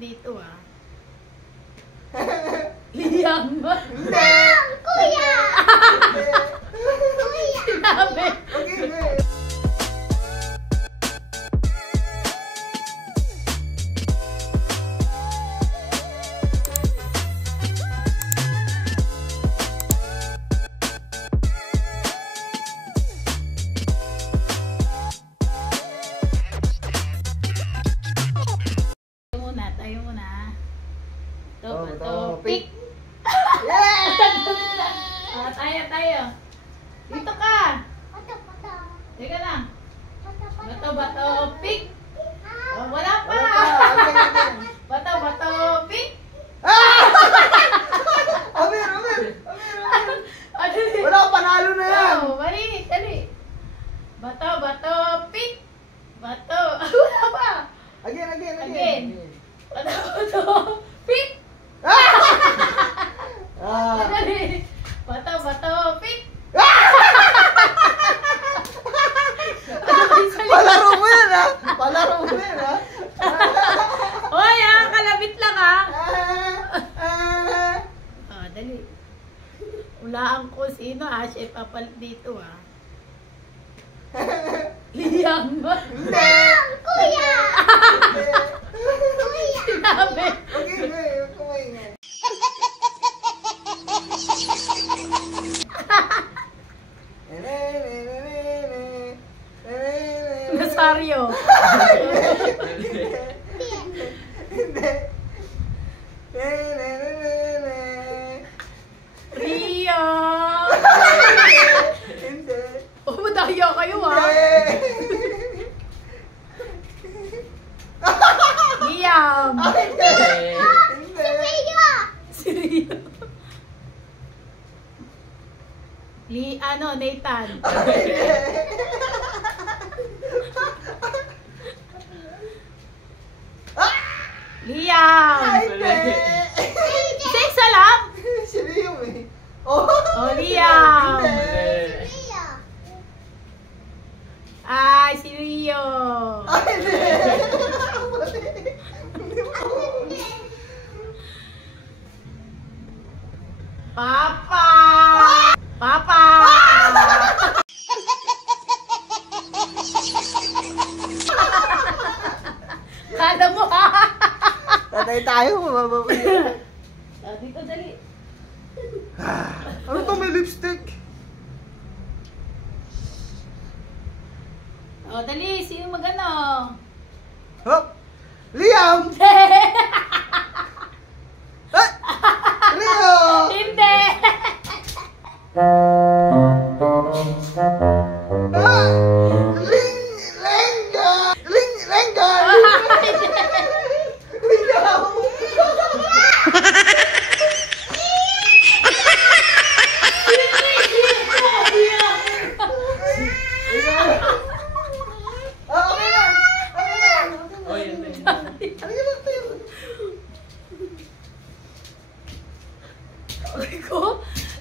dito ah. Liam. Hindi! Kuya! Kuya! Sinabi. Okay. Tayo muna. Topic. Topic. Yeah! Tayo. Dito ka. Teka lang. Bato, pick. Oh, wala pa. Bato, pick. Amir! Wala, panalo na yan! Oh, dali. Bato, pick. Bato. Wala pa. Again. Bato, pick. Dali. Bato, pick. Palaro mo yan ha! Hoy, kalabit lang dali. Ulaan ko sino siya ipapalit dito Liam. Hindi! Kuya! Kuya! Sinabi. Okay, kumain. Nasario. Hindi. Rio. Hindi. Oh, madaya kayo Liam. Hindi. Si Rio. Nathan. Liam. Isa lang. Si Liam eh. Oh, Liam. Hindi. Si Rio. Papa. Kala mo Tatay tayo, mababay. Dito dali. Ano to, may lipstick? Dali, sino magano? Hop! Liam! Rio! Hindi. Lenga! Liam!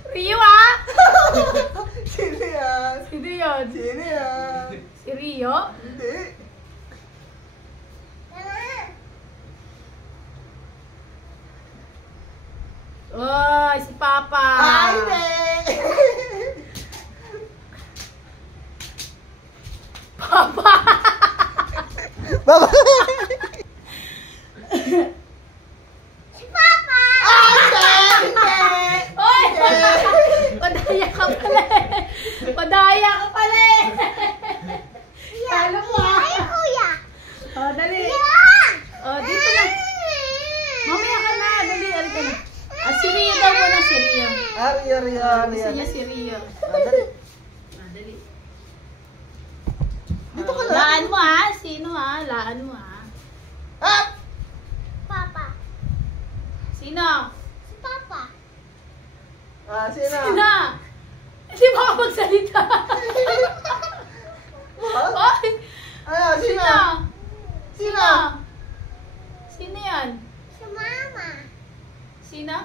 Rio Sino yan? Sino yun? Sino yan? Si Rio? Hindi. Si Papa. Hindi. Papa. Baba. Oy! Padaya ka pala Talo mo dali. Dito na. Mamaya ka na. Dali, alika na. Si Rio daw muna, si Rio. Gusto niya si Rio. Dali. Dito ka na. Laan mo Sino Laan mo Papa. Sino? Sino? Sino? Hindi ba ka magsalita? Oy! Sino? Sino yan? Si Mama. Sino?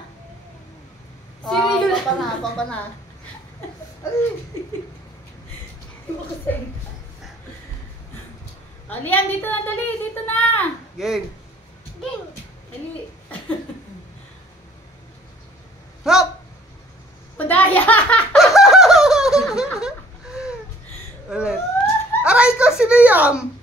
Si Rio lang. Papa na. Hindi mo kasalita. Liam, dito na, dali. Dito na. Game. si Liam.